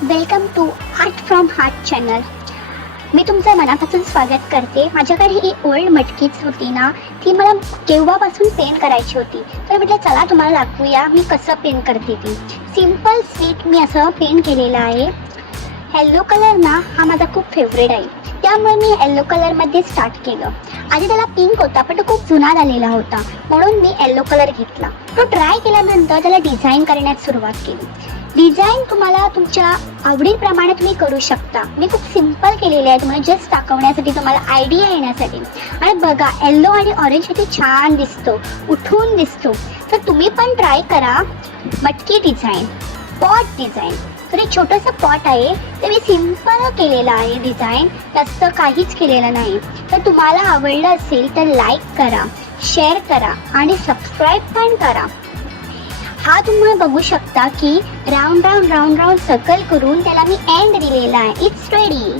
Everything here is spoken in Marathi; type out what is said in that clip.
Welcome to art from heart channel. मी तुमचं मनापासून स्वागत करते. माझ्याकडे ही ओल्ड मटकीच होती ना, ती मला केव्हापासून पेंट करायची होती. तर म्हटलं चला तुम्हाला दाखवूया मी कसं पेंट करते. ती सिम्पल स्वीट मी असं पेंट केलेलं आहे. येल्लो कलर ना हा माझा खूप फेवरेट आहे, त्यामुळे मी येल्लो कलरमध्ये स्टार्ट केलं. आधी त्याला पिंक होता पण तो खूप जुना झालेला होता, म्हणून मी येल्लो कलर घेतला. तो ट्राय केल्यानंतर त्याला डिझाईन करण्यास सुरुवात केली. डिझाईन तुम्हाला तुमच्या आवडीप्रमाणे तुम्ही करू शकता. मी खूप सिम्पल केलेले आहे तुम्हाला जस्ट दाखवण्यासाठी, तुम्हाला आयडिया येण्यासाठी. आणि बघा येल्लो आणि ऑरेंज किती छान दिसतो, उठून दिसतो. तर तुम्ही पण ट्राय करा. मटकी डिझाईन, पॉट डिझाईन. तर एक छोटंसं पॉट आहे, ते मी सिम्पल केलेलं आहे डिझाईन, जास्त काहीच केलेलं नाही. तर तुम्हाला आवडलं असेल तर लाईक करा, शेअर करा आणि सबस्क्राईब पण करा. हा तुम्ही बघू शकता की round round round round circle करून त्याला मी एंड दिलेला आहे. It's ready.